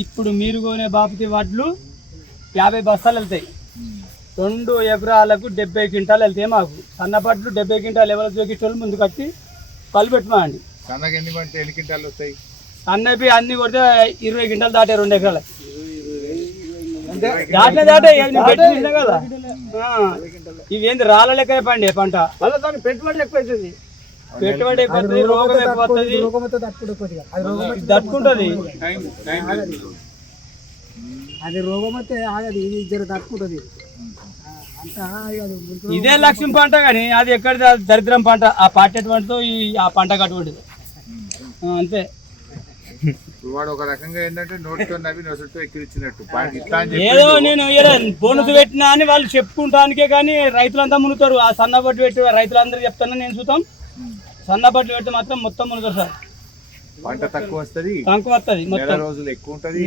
ఇప్పుడు మీరు కొనే బాపతి వడ్లు యాభై బస్తాలు వెళ్తాయి. రెండు ఎకరాలకు డెబ్బై క్వింటాలు వెళ్తాయి మాకు. సన్నపట్లు డెబ్బై క్వింటాలు ఎవరు చూపించాలి ముందు కట్టి కళ్ళు పెట్టమండి సన్నగా ఎన్ని ఎన్ని క్వింటాలు వస్తాయి? అన్నవి అన్ని కొడితే ఇరవై క్వింటాలు దాటే రెండు ఎకరాలు. దాటే దాటే కదా. ఇవేంది రాళ్ళ లెక్క అయిపోయింది పంట. మళ్ళీ దానికి పెట్టుబడి ఎక్కువ అవుతుంది పెట్టుబడి తట్టుకుంటుంది అది రోగం అయితే ఆగదు ఇది జర తట్టుకుంటుంది. ముందు ఇదే లక్ష్యం పంట కానీ అది ఎక్కడ దరిద్రం పంట ఆ పాటేటువంటితో ఈ ఆ పంట అటువంటిది అంతే. వాడు ఒక రకంగా ఏంటంటే నోటితో నవ్వి నొసటితో ఎక్కిరిచ్చినట్టు. పాటి ఇట్లా అని చెప్పి ఏదో నేను బోనస్ పెట్టినా అని వాళ్ళు చెప్పుకుంటానికే కానీ రైతులంతా మునుగుతారు ఆ సన్నబట్టు పెట్టి రైతులందరూ చెప్తాను నేను చూద్దాం. సన్నబట్టు పెడితే మాత్రం మొత్తం మునుగుతారు సార్. పంట తక్కువ వస్తది. తక్కువ వస్తుంది నెల మొత్తం. రోజులు ఎక్కువ ఉంటది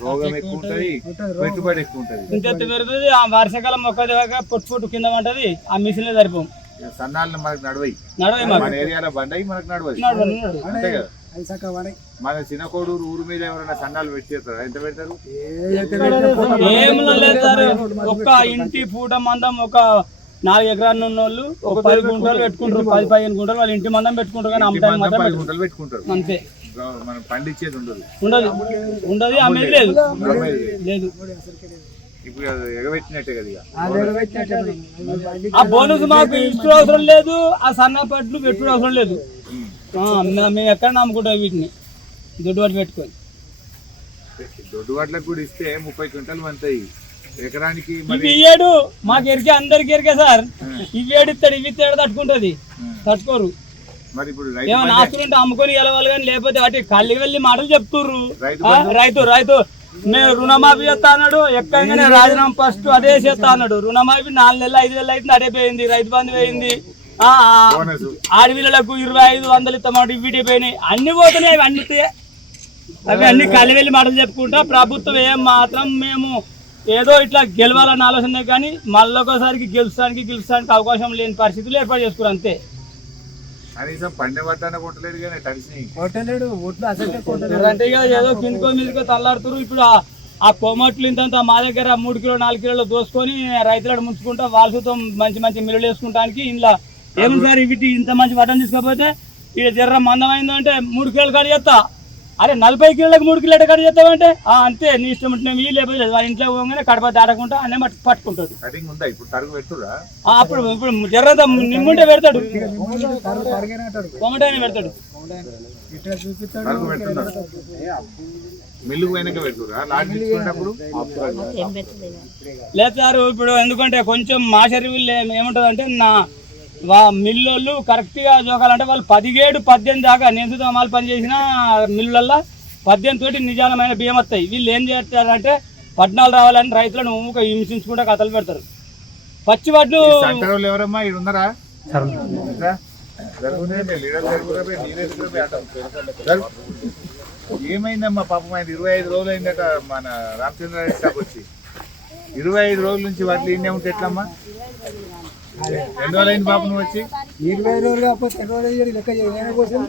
రోగం ఎక్కువ ఉంటది పెట్టుబడి ఎక్కువ ఉంటది. ఇంత పెరుగుతుంది ఆ వర్షాకాలం మొక్క దిగాక పొట్టు పొట్టు కింద పడ్డది ఆ మిషన్లే సరిపోం సన్నాలను మనకు నడవయి. నడవై మన ఏరియాలో బండయి మనకు నడవదు. అంతే కదా? మన చిన్నకోడూరు ఊరు మీద ఎవరైనా సన్నాలు పెట్టేస్తారు? ఎంత పెడతారు? ఒక్క ఇంటి పూట మందం ఒక నాలుగు ఎకరాలు ఉన్న వాళ్ళు ఒక పది గుంటలు పెట్టుకుంటారు పది పదిహేను గుంటలు వాళ్ళ ఇంటి మందం పెట్టుకుంటారు కానీ మందం మాత్రం. గుంటలు పెట్టుకుంటారు. అంతే. మనం పండించేది ఉండదు. ఉండదు. ఉండదు అమ్మేది లేదు. లేదు. ఇప్పుడు ఎగబెట్టినట్టే కదా ఆ బోనస్. మాకు ఇష్టం అవసరం లేదు ఆ సన్నపట్లు పెట్టుడు అవసరం లేదు. మేము ఎక్కడ నమ్ముకుంటాం వీటిని? దుడ్డు పట్టి పెట్టుకొని. దొడ్డు వాట్లకు కూడా ఇస్తే ముప్పై క్వింటాలు పంతాయి. ఎకరానికి ఇవి మరి ఇయ్యాడు మాకు ఎరికే అందరికి ఎరికే సార్. ఇవి ఏడిస్తాడు ఇవి ఇస్తాడు తట్టుకుంటది. తట్టుకోరు. మరి ఇప్పుడు ఏమైనా ఆస్తులు ఉంటే అమ్ముకొని వెళ్ళవాలి కానీ లేకపోతే వాటి కళ్ళకి వెళ్ళి మాటలు చెప్తుర్రు. రైతు రైతు మేము రుణమాఫీ చేస్తా అన్నాడు ఎక్కగానే రాజీనామా ఫస్ట్ అదే చేస్తా అన్నాడు. రుణమాఫీ నాలుగు నెలలు ఐదు నెలలు అయితే అదే పోయింది రైతు బంధు పోయింది. ఆడపిల్లలకు ఇరవై ఐదు వందలు ఇస్తామంటే ఇవి పోయినాయి. అన్ని పోతున్నాయి అవి అన్ని అవి అన్ని కళ్ళి వెళ్ళి మాటలు చెప్పుకుంటా ప్రభుత్వం ఏం మాత్రం మేము ఏదో ఇట్లా గెలవాలన్న ఆలోచన కానీ మళ్ళొకసారికి గెలుస్తానికి గెలుస్తానికి అవకాశం లేని పరిస్థితులు ఏర్పాటు చేసుకున్నారు అంతే. కనీసం పండే పడ్డాన కొట్టలేదు కానీ తడిసినాయి కొట్టలేడు ఒట్లు అసలు కొట్టలేడు. అంటే ఇక ఏదో కిందకో మీదకో తల్లాడుతున్నారు ఇప్పుడు ఆ- కొమ్మట్లు ఇంత మా దగ్గర మూడు కిలో నాలుగు కిలోలు దోసుకొని రైతులను ముంచుకుంటా వాళ్ళతో మంచి మంచి మిల్లులు వేసుకుంటానికి ఇంట్లో. ఏముంది సార్ వీటి ఇంత మంచి వటం తీసుకోకపోతే ఇక జర్ర మందం అయిందంటే మూడు కిలోలు కడి చేస్తా. అరే నలభై కిలోలకు మూడు కిలో కడి చేస్తావంటే? ఆ, అంతే నీ ఇష్టం ఉంటే మీ లేకపోతే లేదు. వాళ్ళ ఇంట్లో పోగానే కడప దాటకుండా అన్నీ మట్టు పట్టుకుంటాడు. కటింగ్ ఉందా? ఇప్పుడు తరుగు పెట్టురా. ఆ, అప్పుడు ఇప్పుడు జర్రంతా నిమ్ముంటే పెడతాడు. కొమ్మటైనా పెడతాడు. లేదు సార్ ఇప్పుడు ఎందుకంటే కొంచెం మాషరి వీళ్ళు ఏం- ఏముంటది అంటే నా వా మిల్లోళ్ళు కరెక్ట్గా జోకాలంటే వాళ్ళు పదిహేడు పద్దెనిమిది దాకా నేను చూద్దాం వాళ్ళు పనిచేసిన మిల్లులల్లో పద్దెనిమిది తోటి నిజానమైన బియ్యం వస్తాయి. వీళ్ళు ఏం చేస్తారంటే పట్నాలు రావాలని రైతులను ఊక హింసించుకుంటూ కథలు పెడతారు. పచ్చి వడ్లు ఎవరమ్మా? ఉన్నారా. ఏమైందమ్మా పాపం? ఆయన ఇరవై ఐదు రోజులు అయిందట మన రామచంద్ర స్టాప్ వచ్చి. ఇరవై ఐదు రోజుల నుంచి వాటిలో ఇన్నే ఉంటే ఎట్లమ్మా? ఎన్ని నువ్వు వచ్చి? ఇరవై రోజులు కాకపోతే ఎన్ని రోజులు లెక్క కోసం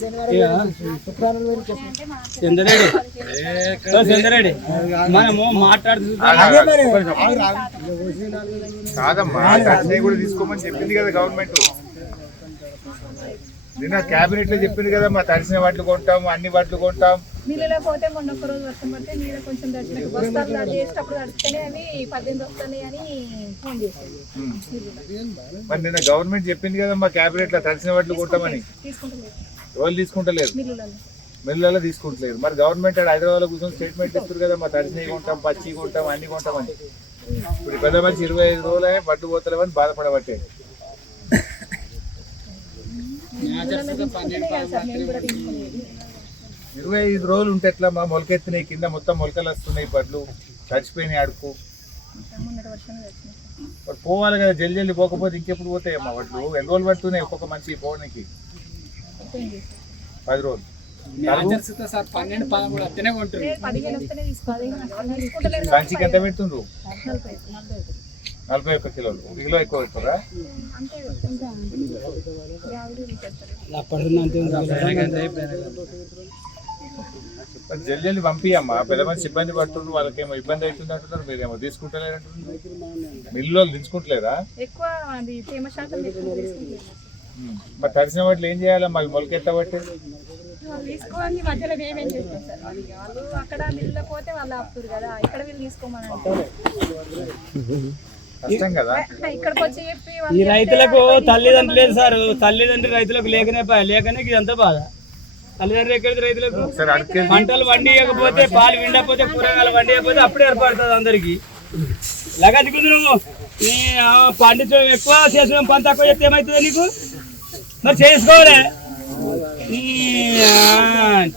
శనివారం శుక్రవారం చంద్రెడ్డి మనము మాట్లాడుతూ అదే మరి. ఆగు. రా. ఇంకా కోసి నాలుగు రోజులు. కాదమ్మా కూడా తీసుకోమని చెప్పింది కదా గవర్నమెంట్. నిన్న క్యాబినెట్లో చెప్పింది కదా మా తడిసిన వాటిలు కొంటాం అన్ని వాటిలు కొంటాం. నీళ్ళలో పోతే మొన్న ఒక రోజు వర్షం పడితే నీళ్ళ కొంచెం దర్శనం బస్తాలు అది చేసేటప్పుడు తడిస్తేనే అవి పద్దెనిమిది వస్తాయి అని ఫోన్ చేశారు ఉమ్. మరి నిన్న గవర్నమెంట్ చెప్పింది కదా మా క్యాబినెట్లో తడిసిన వాటిలు కొంటామని. ఎవరు తీసుకుంటలేరు మిల్లులలో. తీసుకుంటలేరు మరి గవర్నమెంట్ హైదరాబాద్లో కూర్చొని స్టేట్మెంట్ ఇస్తారు కదా మా తడిసినవి కొంటాం పచ్చి కొంటాం అన్ని కొంటామని. ఇప్పుడు పెద్ద మనిషి ఇరవై ఐదు రోజులే బట్టు పోతలేమని బాధపడబట్టే మిల్లులలో తీసుకుంటేనే కదా సార్ మేము కూడా తీసుకునేది ఇరవై ఐదు రోజులు ఉంటే ఎట్లా మా మొలకెత్తినాయి కింద మొత్తం మొలకలు వస్తున్నాయి పడ్లు చచ్చిపోయినాయి మరి పోవాలి కదా జల్ది జల్ది పోకపోతే ఇంకెప్పుడు పోతాయమ్మా వాటిలు ఎన్ని రోజులు పడుతున్నాయి ఒక్కొక్క మనిషి పోవడానికి? పది రోజులు. సంచికి ఎంత పెడుతుండ్రు? నలభై ఒక్క కిలోలు. ఒక కిలో ఎక్కువ. మరి జల్ది జల్ది పంపియమ్మా పెద్ద మంది ఇబ్బంది పడుతుండ్రు వాళ్ళకేమో ఇబ్బంది అవుతుంది అంటున్నారు మీరేమో తీసుకుంటలేరంటున్నారు మిల్లు వాళ్ళు తీసుకుంటలేరా ఎక్కువ అది తేమ శాతం ఎక్కువ. మరి తడిసిన వాటిలో ఏం చేయాలమ్మా అవి మొలకెత్తబట్టి వాళ్ళు తీసుకోవాలి మధ్యలో మేమేం చేస్తాం సార్? వాళ్ళకి వాళ్ళు అక్కడ మిల్లు పోతే వాళ్ళు ఆపుతారు కదా ఇక్కడ వీళ్ళు తీసుకోమని ఈ రైతులకు తల్లిదండ్రులు లేదు సార్. తల్లిదండ్రులు రైతులకు లేకనే పా- లేకనే ఇదంతా బాధ. తల్లిదండ్రులు ఎక్కడిది రైతులకు? పంటలు వండియకపోతే పాలు విండకపోతే కూరగాయలు వండియకపోతే అప్పుడే ఏర్పడుతుంది అందరికి. లగది కుదురు నీ ఆ, పండించడం ఎక్కువ చేసిన పని తక్కువ చెప్తే ఏమవుతుంది నీకు? మరి చేసుకోవాలి.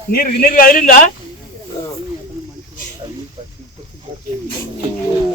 నీరు నీరు కదిలిందా మొలకలు వచ్చేది చూడమ్మా. వచ్చింది. ఇక్కడ వాళ్ళు తీసుకుంటలేరు కదా ఇక్కడ రైతులు మా మీద పడతారు.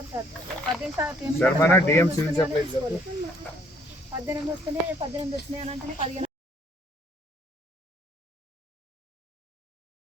తీసుకో- తీసుకోండి సార్ పద్దెనిమిది శాతం తేమ శర్మన డిఎం సివిల్ సప్లైస్ పద్దెనిమిది వస్తున్నాయి పద్దెనిమిది వచ్చినాయి అని అంటేనే పదిహేను